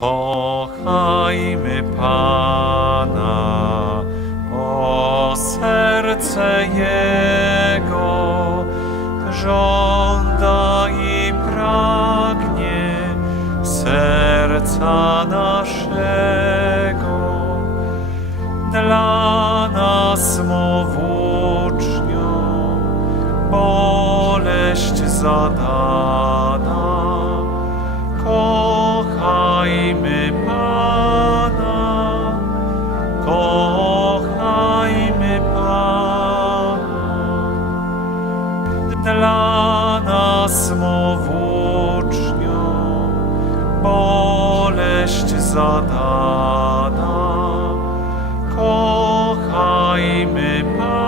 Kochajmy Pana, o serce Jego żąda i pragnie serca naszego. Dla nas mów uczniom boleść zadana. Kochajmy Pana, kochajmy Pana. Dla nas zadana. Kochajmy Pana.